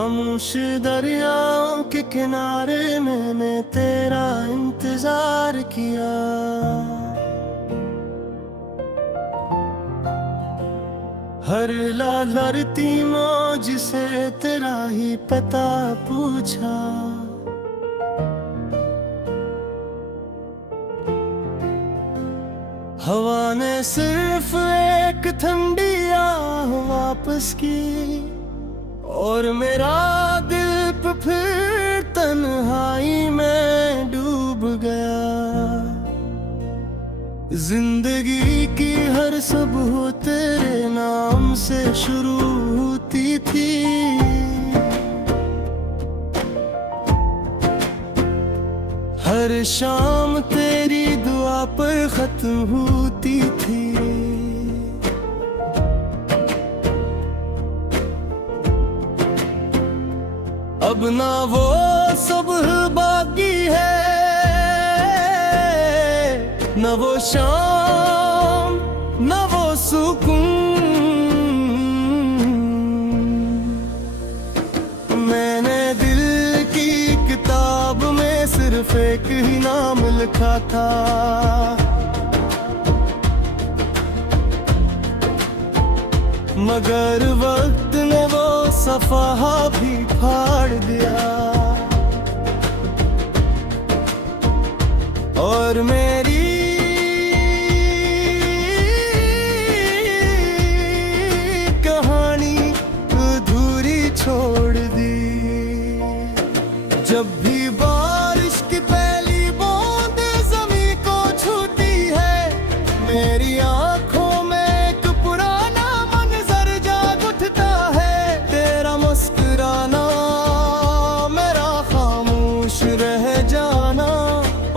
खामोश दरियाओं के किनारे मैंने तेरा इंतजार किया। हर लहरती मौज से तेरा ही पता पूछा। हवा ने सिर्फ एक ठंडी आह वापस की और मेरा दिल फिर तन्हाई में डूब गया। जिंदगी की हर सुबह तेरे नाम से शुरू होती थी। हर शाम तेरी दुआ पर खत्म होती थी। अब ना वो सुबह बाकी है, न वो शाम न वो सुकून। मैंने दिल की किताब में सिर्फ एक ही नाम लिखा था, मगर वक्त ने वो सफहा भी फाड़ दिया। और मेरी कहानी अधूरी छोड़ दी। जब भी बारिश की पहली बूंद ज़मीं को छूती है, मेरी आंखों में एक पुराना मंजर जाग उठता है। तेरा मुस्कुराना, मेरा खामोश रह जाना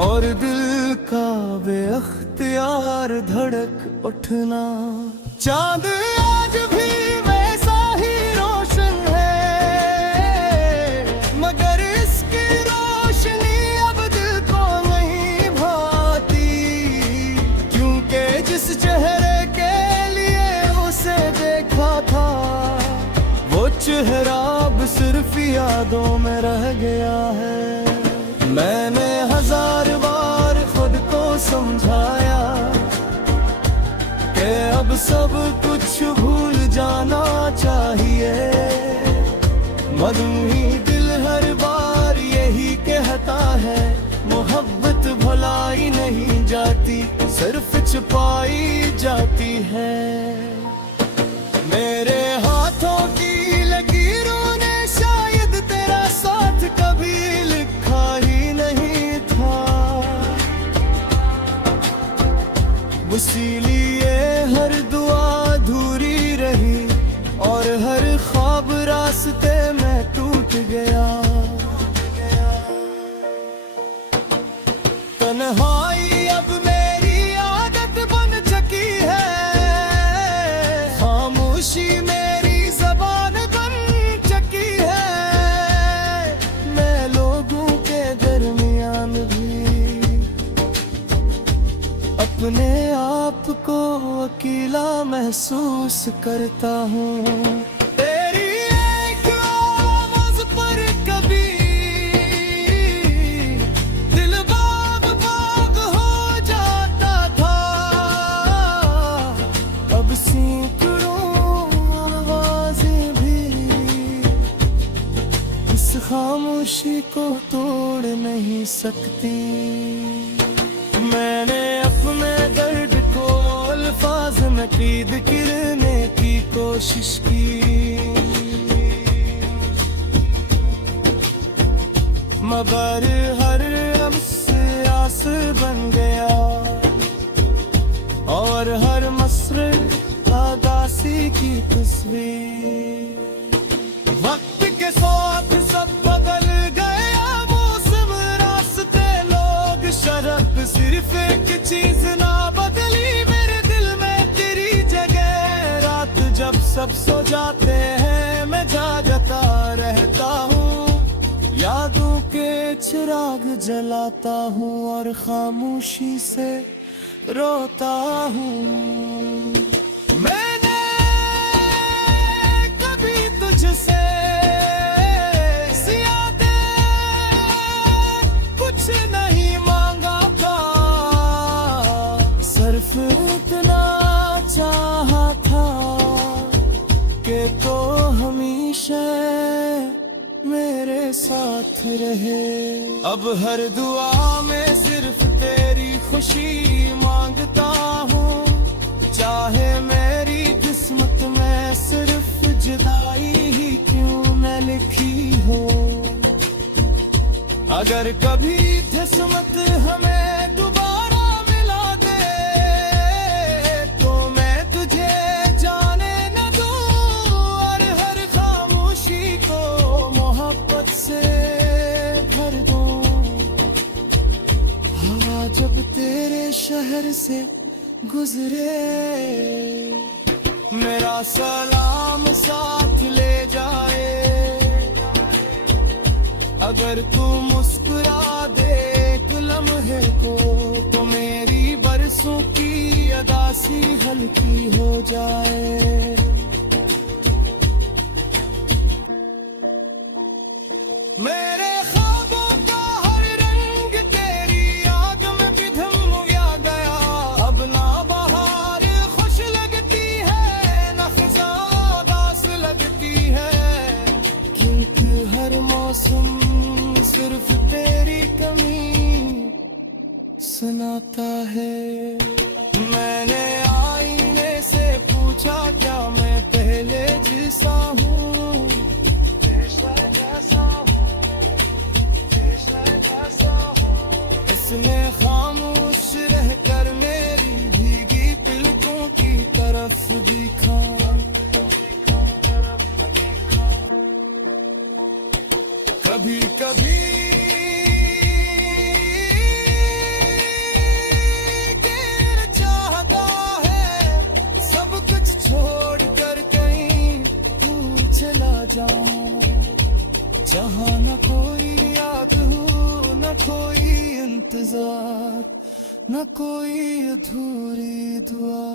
और दिल का बेअख्तियार धड़क उठना। चांद आज भी वैसा ही रोशन है, मगर इसकी रोशनी अब दिल को नहीं भाती। क्योंकि जिस चेहरे के लिए उसे देखा था, वो चेहरा अब सिर्फ यादों में रह गया है। मैंने हजार बार खुद को समझाया कि अब सब कुछ भूल जाना चाहिए, मजनूनी दिल हर बार यही कहता है। मोहब्बत भुलाई नहीं जाती, सिर्फ छुपाई जाती है। मेरे हाथों की लकीरों ने शायद तेरा साथ कभी लिखा ही नहीं था, इसीलिए हर दुआ अधूरी रही और हर ख्वाब रास्ते में टूट गया। तन्हाई अब मेरी आदत बन चुकी है, खामोशी मेरी ज़बान बन चुकी है। मैं लोगों के दरमियान भी अपने आप को अकेला महसूस करता हूँ। तेरी एक आवाज़ पर कभी दिल बाग बाग हो जाता था, अब सैकड़ों आवाज़ें भी इस खामोशी को तोड़ नहीं सकती। मैंने अपने दर्द को अल्फाज में कैद करने की कोशिश की, मगर हर लम्हे से आस बन गया और हर मसरे उदासी की तस्वीर। वक्त के साथ सब बदल गया, मौसम रास्ते लोग शरफ, सिर्फ एक चीज ना बदली मेरे दिल में तेरी जगह। रात जब सब सो जाते हैं मैं जागता रहता हूँ, यादों के चिराग जलाता हूँ और खामोशी से रोता हूँ। मैंने कभी तुझसे रहे। अब हर दुआ में सिर्फ तेरी खुशी मांगता हूँ, चाहे मेरी किस्मत में सिर्फ जुदाई ही क्यों न लिखी हो। अगर कभी किस्मत हमें दोबारा मिला दे, तो मैं तुझे जाने न दूं और हर खामोशी को मोहब्बत से भर दूं। हवा जब तेरे शहर से गुजरे, मेरा सलाम साथ ले जाए। अगर तू मुस्कुरा दे एक लम्हे को, तो मेरी बरसों की अदासी हल्की हो जाए। मेरे ख्वाबों का हर रंग तेरी याद में भी धुम गया। अब ना बहार खुश लगती है, ना खिज़ां उदास लगती है, क्योंकि हर मौसम सिर्फ तेरी कमी सुनाता है। मैंने आईने से पूछा, क्या मैं पहले जैसा हूँ, इसने खामोश रहकर मेरी भीगी पलकों की तरफ दिखा। कभी कभी दिल चाहता है सब कुछ छोड़कर कहीं दूर चला जाऊं, जहां न कोई याद हो, न कोई इंतजार, न कोई अधूरी दुआ।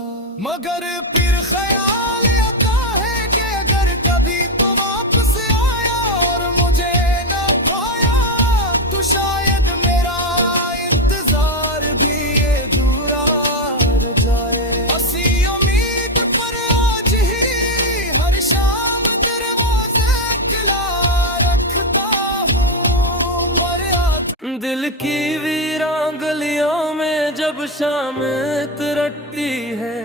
मगर फिर ख्याल आता है कि अगर कभी तो वापस आया और मुझे न पाया, तो शायद मेरा इंतजार भी अधूरा रह जाए। असी उम्मीद पर आज ही हर शाम दरवाज़ा खुला रखता हूँ, और दिल की वीरान गलियों में जब शाम तरटती है,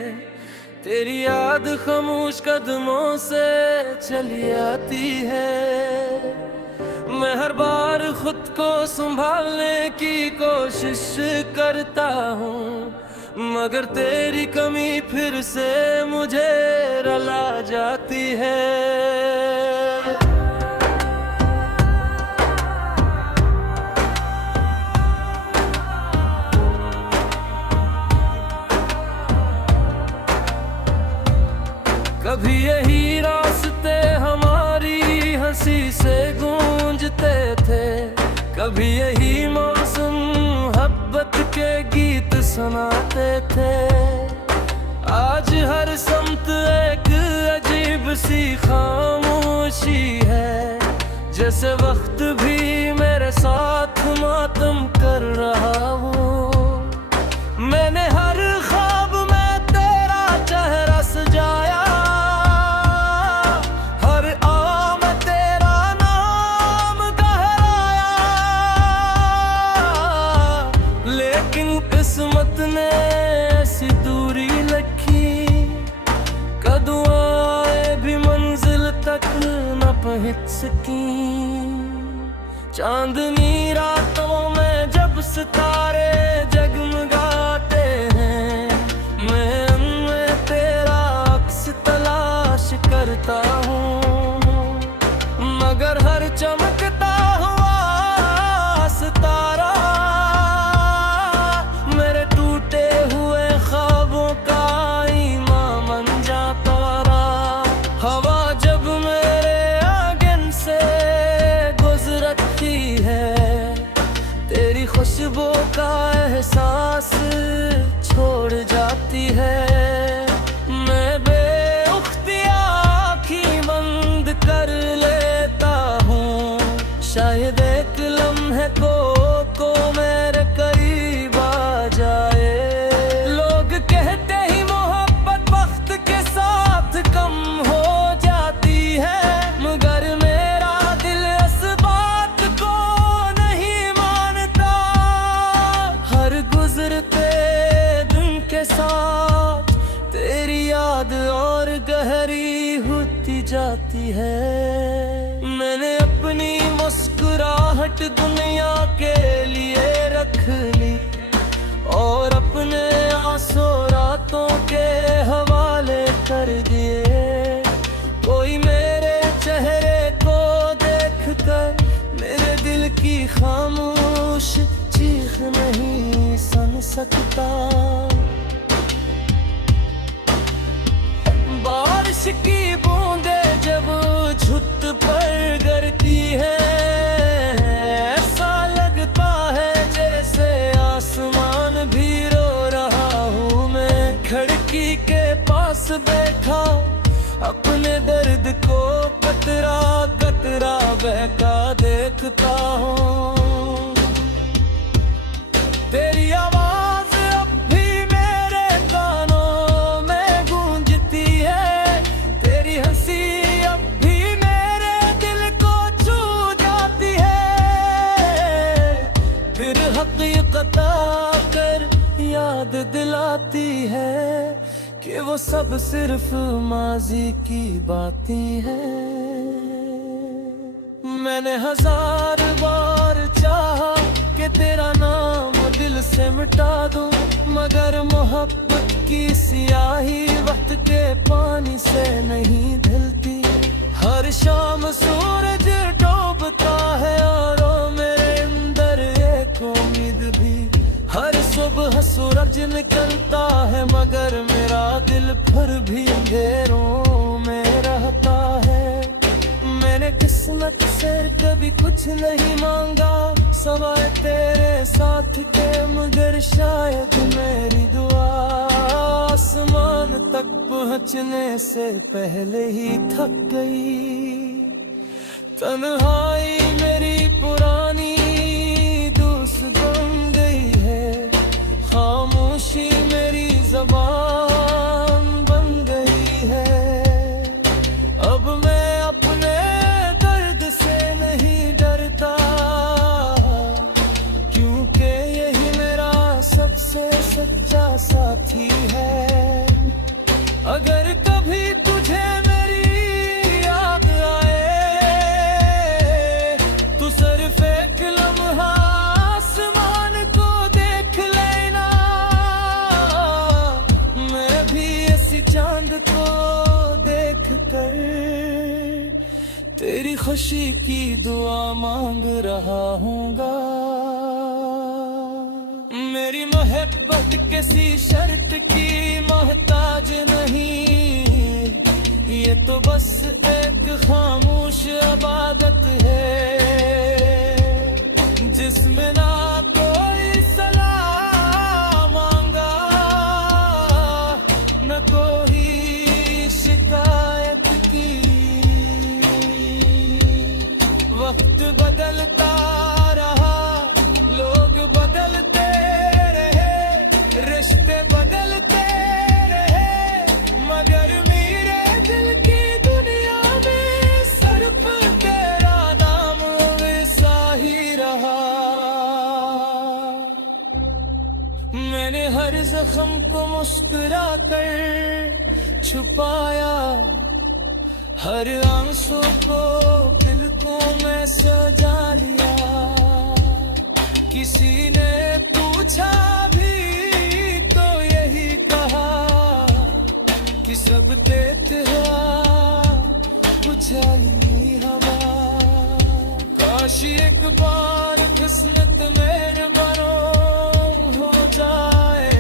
तेरी याद खामोश कदमों से चली आती है। मैं हर बार खुद को संभालने की कोशिश करता हूँ, मगर तेरी कमी फिर से मुझे रुला जाती है। कभी यही रास्ते हमारी हंसी से गूंजते थे, कभी यही मौसम मोहब्बत के गीत सुनाते थे। आज हर समत एक अजीब सी खामोशी है, जैसे वक्त भी मेरे साथ मातम कर रहा हो। मैंने हर ख्वाब में तेरा चेहरा सजाया, किस्मत ने ऐसी दूरी रखी, कदुआएं भी मंजिल तक न पहुंच सकी। चांदनी रातों में जब सितारे जगमगाते हैं, मैं उनमें तेरा अक्स तलाश करता हूँ, मगर हर चमकता हुआ सितारा खुशबू का एहसास छोड़ जाती है। मैं बेउख्तियार आँखें बंद कर लेता हूँ, शायद एक लम्हे को मेरे करीब आ जाए। लोग कहते ही मोहब्बत वक्त के साथ कम हो जाती है, मगर मेरा दिल इस बात को जाती है। मैंने अपनी मुस्कुराहट दुनिया के लिए रख ली और अपने आंसू रातों के हवाले कर दिए। कोई मेरे चेहरे को देखकर मेरे दिल की खामोश चीख नहीं सुन सकता। बारिश की बूंदें जब छत पर गिरती है, ऐसा लगता है जैसे आसमान भी रो रहा हूँ। मैं खिड़की के पास बैठा अपने दर्द को कतरा कतरा बहका देखता हूँ। तेरी आवाज अब भी मेरे कानों में गूंजती है, तेरी हंसी अब भी मेरे दिल को छू जाती है। फिर हकीकत आकर याद दिलाती है कि वो सब सिर्फ माजी की बातें हैं। मैंने हजार बार चाहा कि तेरा नाम दिल से मिटा दूं, मगर मोहब्बत की सियाही वक्त के पानी से नहीं धुलती। हर शाम सूरज डूबता है और ओ मेरे अंदर एक उम्मीद भी। हर सुबह सूरज निकलता है मगर मेरा दिल फिर भी अंधेरों में रहता है। मैंने किस्मत से कभी कुछ नहीं मांगा सवाए तेरे साथ के, मगर शायद मेरी दुआ आसमान तक पहुंचने से पहले ही थक गई। तन्हाई मेरी पुरानी दोस्त बन गई है, खामोशी मेरी ज़बान बन गई है। अब मैं अपने दर्द से नहीं डरता, क्योंकि यही मेरा सबसे सच्चा साथी है। अगर कभी तुझे मेरी याद आए तो सिर्फ एक लम्हा आसमान को देख लेना। मैं भी इसी चांद को देख कर तेरी खुशी की दुआ मांग रहा हूँगा। मेरी मोहब्बत किसी शर्त की मोहताज नहीं, ये तो बस एक खामोश इबादत है जिसमें ना कोई सलाह मांगा न कोई शिकायत की। वक्त बदलता रहा, लोग बदलते रहे, रिश्ते बदलते रहे, मगर मेरे दिल की दुनिया में सिर्फ तेरा नाम वैसा ही रहा। मैंने हर जख्म को मुस्कुरा कर छुपाया, हर आंसू को पलकों में सजा लिया। किसी ने पूछा भी तो यही कहा कि सब तेरा कुछ नहीं हवा। काश एक बार किस्मत मेहरबान हो जाए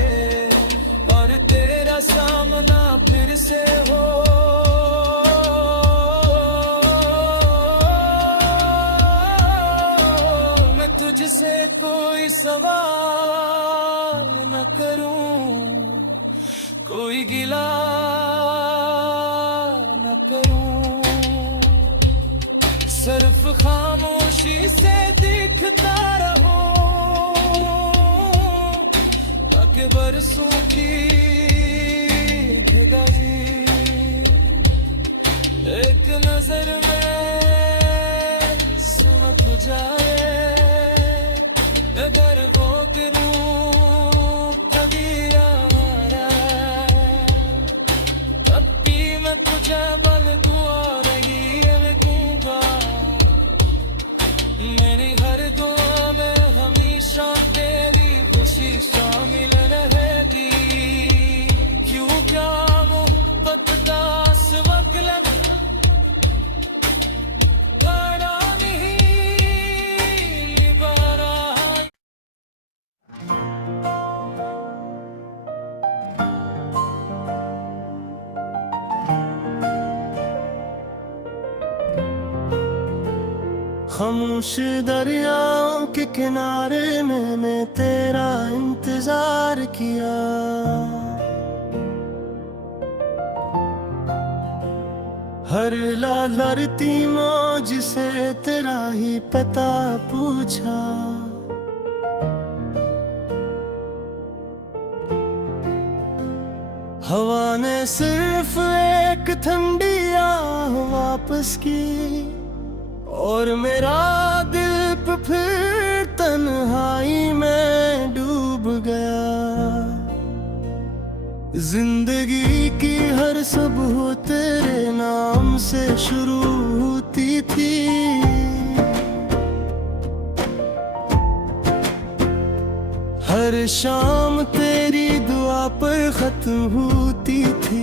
और तेरा सामना फिर से हो। तुझसे कोई सवाल न करूं, कोई गिला न करूं, सिर्फ खामोशी से दिखता रहूं ताकि बरसों की भीगाई एक नजर में सुनक जाए। अगर वो गिरूं कभी यारा, तब भी मैं तुझे बल दुआ रही। खामोश दरियाओं के किनारे मैंने तेरा इंतजार किया। हर लहरती मौज से तेरा ही पता पूछा। हवा ने सिर्फ एक ठंडी आह वापस की और मेरा दिल फिर तन्हाई में डूब गया। जिंदगी की हर सुबह तेरे नाम से शुरू होती थी। हर शाम तेरी दुआ पर खत्म होती थी।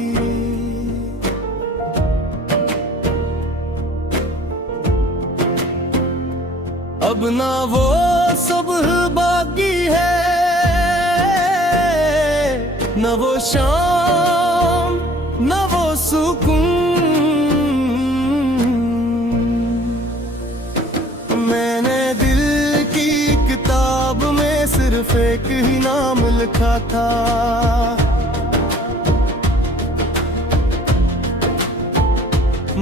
अब ना वो सुबह बाकी है, न वो शाम न वो सुकून। मैंने दिल की किताब में सिर्फ एक ही नाम लिखा था,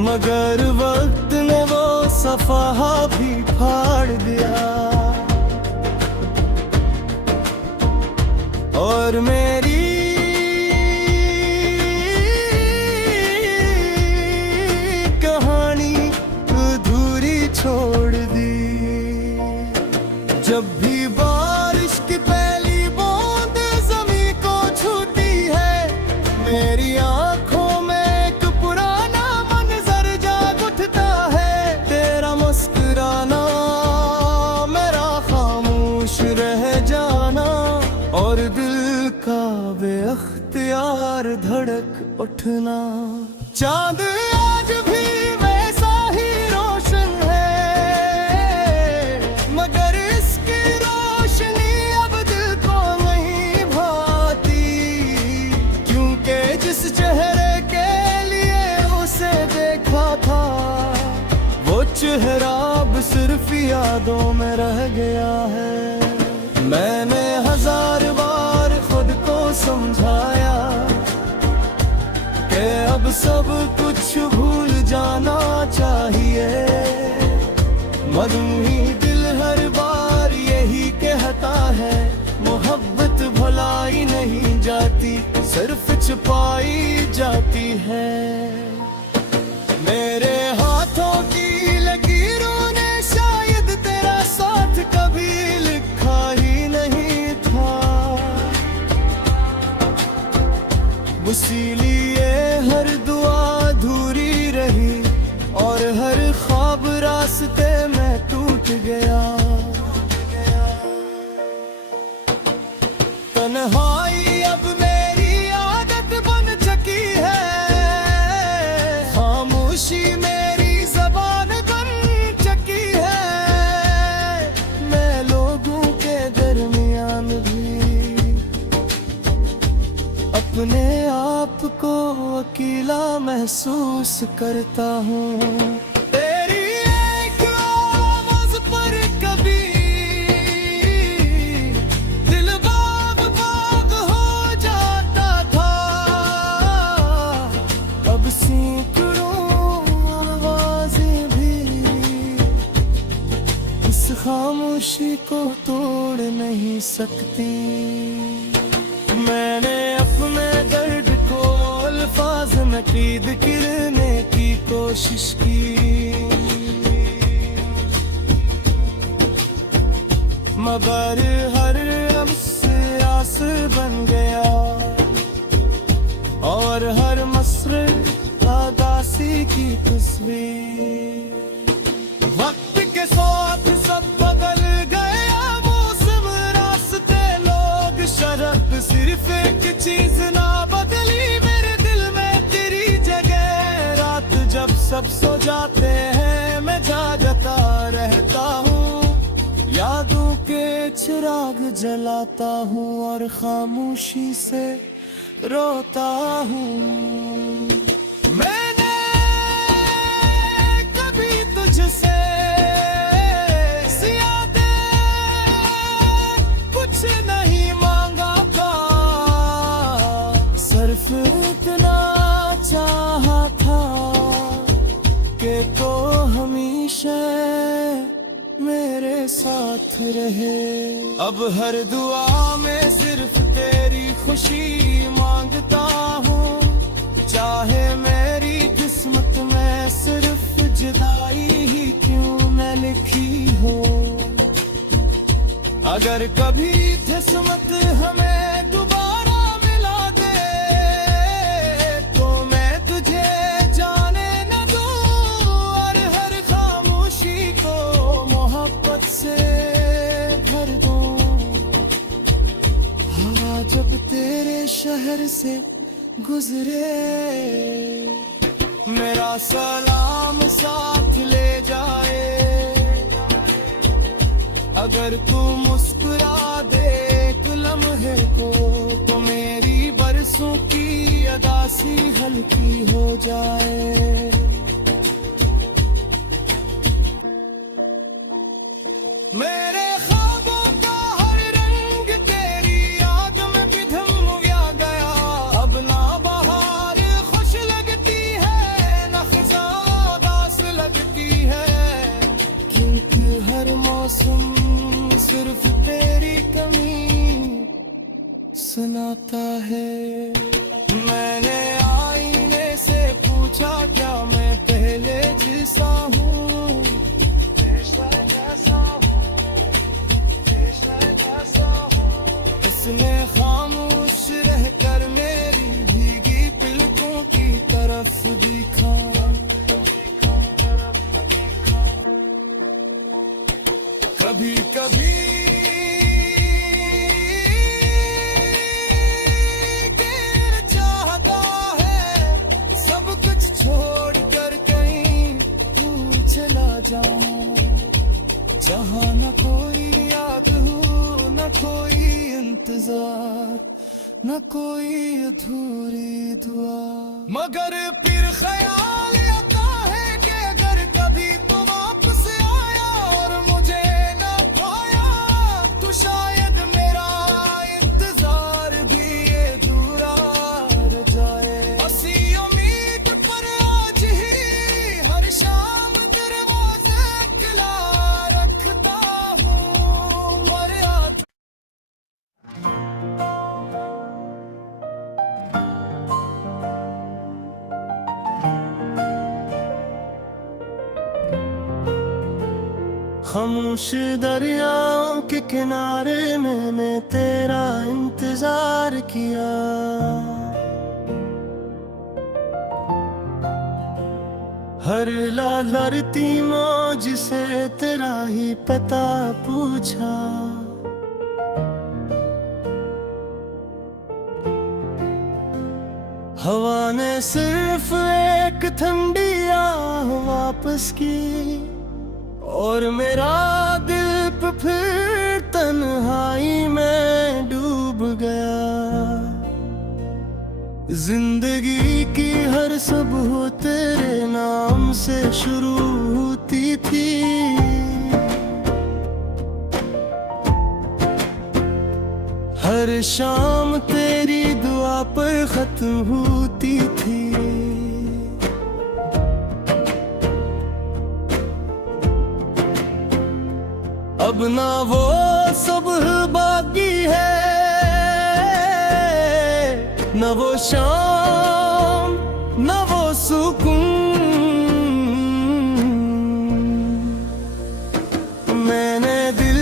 मगर वक्त ने वो सफहा भी फाड़ दिया। और मेरी कहानी अधूरी छोड़ दी। जब भी बारिश की पहली बूंद ज़मीं को छूती है, मेरी आंखों में एक पुराना मंजर जाग उठता है। तेरा मुस्कुराना, मेरा खामोश रह जाना और दिल का बेअख्तियार धड़क उठना। चांद आज भी वैसा ही रोशन है, मगर इसकी रोशनी अब दिल को नहीं भाती। क्योंकि जिस चेहरे के लिए उसे देखा था, वो चेहरा अब सिर्फ यादों में रह गया है। मैंने हजार बार खुद को समझाया कि अब सब कुछ भूल जाना चाहिए, मगर ही दिल हर बार यही कहता है, मोहब्बत भुलाई नहीं जाती, सिर्फ छुपाई जाती है। मेरे हाथों की लकीरों ने शायद तेरा साथ कभी लिखा ही नहीं था। इसीलिए हर दुआ अधूरी रही और हर ख्वाब रास्ते में टूट गया। तन्हाई अब मेरी आदत बन चुकी है, खामोशी मेरी ज़बान बन चुकी है। मैं लोगों के दरमियान भी अपने आप को अकेला महसूस करता हूँ। तेरी एक आवाज़ पर कभी दिल बाग बाग हो जाता था, अब सैकड़ों आवाज़ें भी इस खामोशी को तोड़ नहीं सकती। मैंने अपने दर्द को अल्फाज में कैद करने की कोशिश की, मगर हर लम्हे से आस बन गया और हर मसरे उदासी की तस्वीर। वक्त के साथ सब बदल गया, मौसम रास्ते लोग शरत, सिर्फ एक चीज ना बदली मेरे दिल में तेरी जगह। रात जब सब सो जाते हैं मैं जागता रहता हूँ, यादों के चिराग जलाता हूँ और खामोशी से रोता हूँ। मैंने कभी तुझसे रहे। अब हर दुआ में सिर्फ तेरी खुशी मांगता हूँ, चाहे मेरी किस्मत में सिर्फ जुदाई ही क्यों न लिखी हो। अगर कभी किस्मत हमें दोबारा मिला दे, तो मैं तुझे जाने न दूं और हर खामोशी को मोहब्बत से भर दूं। हवा जब तेरे शहर से गुजरे, मेरा सलाम साथ ले जाए। अगर तू मुस्कुरा दे एक लम्हे को, तो मेरी बरसों की अदासी हल्की हो जाए। मेरे ख्वाबों का हर रंग तेरी याद में पिघल गया। अब ना बहार खुश लगती है, ना खिज़ां उदास लगती है, क्योंकि हर मौसम सिर्फ तेरी कमी सुनाता है। मैंने आईने से पूछा, क्या मैं पहले जैसा हूँ, इसने खामोश रहकर मेरी भीगी पलकों की तरफ दिखा। कभी कभी दिल चाहता है सब कुछ छोड़कर कहीं दूर चला जाऊं, जहां न कोई याद हो, न कोई इंतजार, न कोई अधूरी दुआ। मगर फिर ख्याल आता है कि अगर कभी तो वापस आया और मुझे न पाया, तो शायद मेरा इंतजार भी अधूरा रह जाए। ऐसी उम्मीद पर आज ही हर शाम दरवाजे खुला रखता हूँ, मर आता। खामोश दरियाओं के किनारे मैंने तेरा इंतजार किया। हर लहरती मौज से तेरा ही पता पूछा। हवा ने सिर्फ एक ठंडी आह वापस की, और मेरा दिल फिर तन्हाई में डूब गया। जिंदगी की हर सुबह तेरे नाम से शुरू होती थी, हर शाम तेरी दुआ पर खत्म होती थी। अब ना वो सुबह बाकी है, न वो शाम, न वो सुकून। मैंने दिल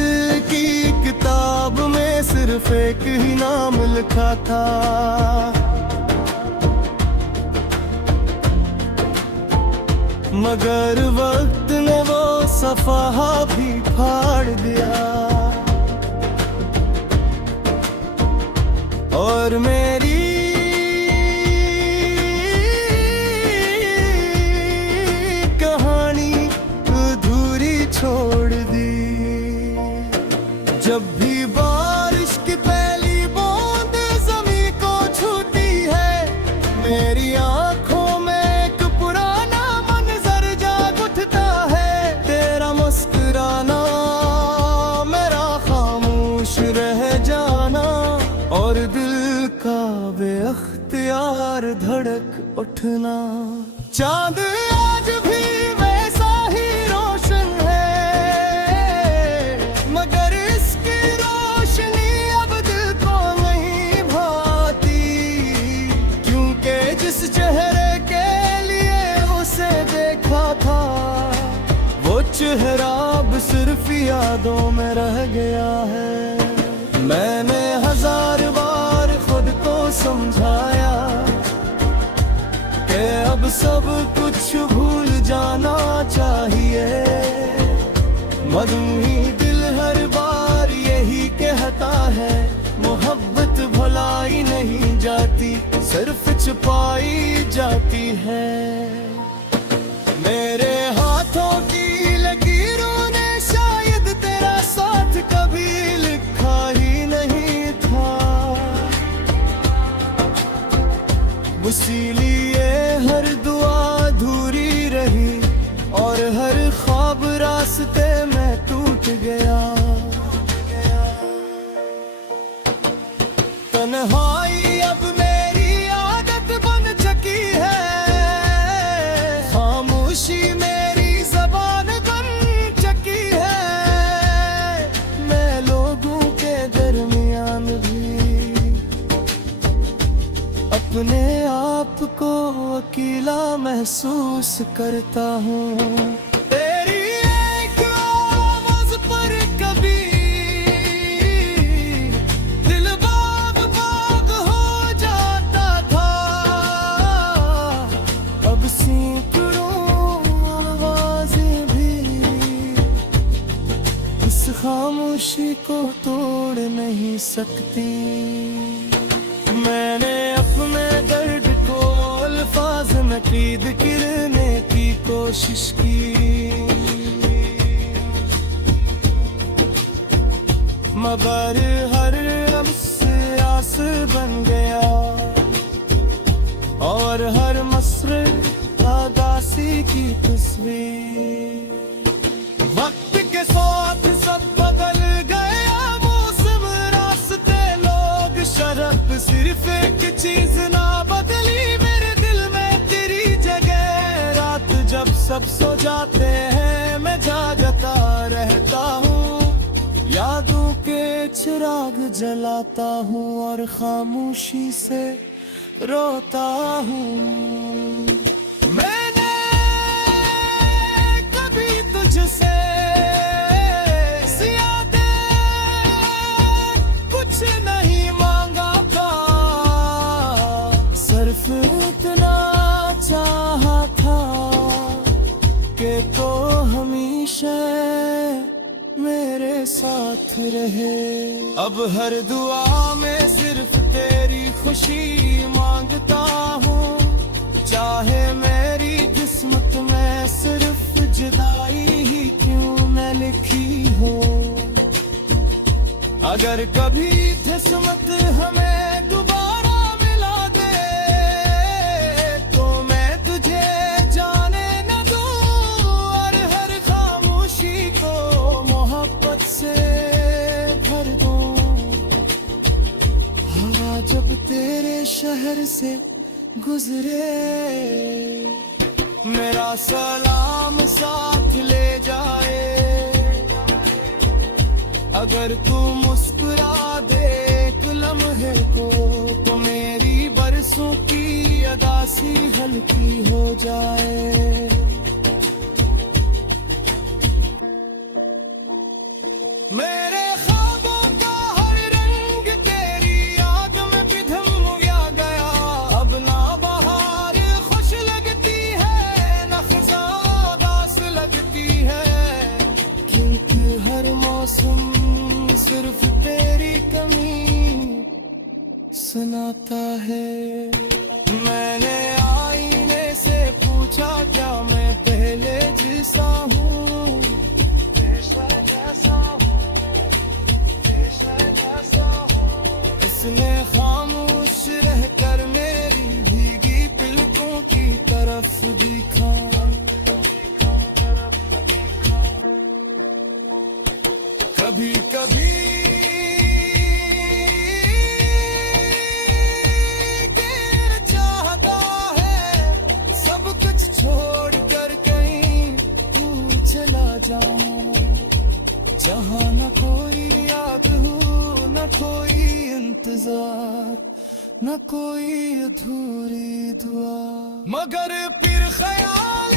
की किताब में सिर्फ एक ही नाम लिखा था, मगर वक्त ने वो सफहा भी फाड़ दिया। और मेरी कहानी अधूरी छोड़ दी। जब भी बारिश की पहली बूंद ज़मीं को छूती है, मेरी आंखों में एक पुराना मंजर जाग उठता है। तेरा मुस्कुराना, मेरा खामोश रह जाना, और दिल का बेअख्तियार धड़क उठना। चांद आज भी वैसा ही रोशन है, मगर यादों में रह गया है। मैंने 1000 बार खुद को समझाया कि अब सब कुछ भूल जाना चाहिए, मगर दिल हर बार यही कहता है, मोहब्बत भुलाई नहीं जाती, सिर्फ छुपाई जाती है। मेरे हाथों की लकीरों ने शायद तेरा साथ कभी लिखा ही नहीं था, इसीलिए हर दुआ अधूरी रही और हर ख्वाब रास्ते में टूट गया। तन्हाई अब मेरी आदत बन चुकी है, खामोशी मेरी ज़बान बन चुकी है। मैं लोगों के दरमियान भी अपने आप को अकेला महसूस करता हूँ। तेरी एक आवाज़ पर कभी दिल बाग बाग हो जाता था, अब सैकड़ों आवाज़ें भी इस खामोशी को तोड़ नहीं सकती। मैंने अपने दर्द को अल्फाज में कैद करने की कोशिश की, मगर हर लम्हे से आस बन गया और हर मसरे उदासी की तस्वीर। वक्त के साथ सब बदल गया, मौसम रास्ते लोग शरफ, सिर्फ एक चीज ना बदली, मेरे दिल में तेरी जगह। रात जब सब सो जाते हैं मैं जागता रहता हूँ, यादों के चिराग जलाता हूँ और खामोशी से रोता हूँ। मैंने कभी तुझसे ज़्यादा कुछ नहीं मांगा था, सिर्फ इतना चाहा था कि तो हमेशा मेरे साथ रहे। अब हर दुआ में सिर्फ तेरी खुशी मांगता हूँ, चाहे मेरी किस्मत में सिर्फ जुदाई ही क्यों न लिखी हो। अगर कभी किस्मत हमें दोबारा मिला दे तो मैं तुझे जाने न दूँ और हर खामोशी को मोहब्बत से भर दूँ। हवा जब तेरे शहर से गुजरे मेरा सलाम साथ ले जाए, अगर तू मुस्कुरा दे एक लम्हे को तो मेरी बरसों की अदासी हल्की हो जाए। मेरे ख्वाबों का हर रंग तेरी याद में पिघल गया, अब ना बहार खुश लगती है ना खिज़ां उदास लगती है, क्योंकि हर मौसम सिर्फ तेरी कमी सुनाता है। मैंने आईने से पूछा क्या मैं पहले जैसा हूँ, इसने खामोश रहकर मेरी भीगी पलकों की तरफ देखा। कभी कभी दिल चाहता है सब कुछ छोड़कर कहीं दूर चला जाऊं, जहाँ न कोई याद हो न कोई इंतजार न कोई अधूरी दुआ, मगर फिर ख्याल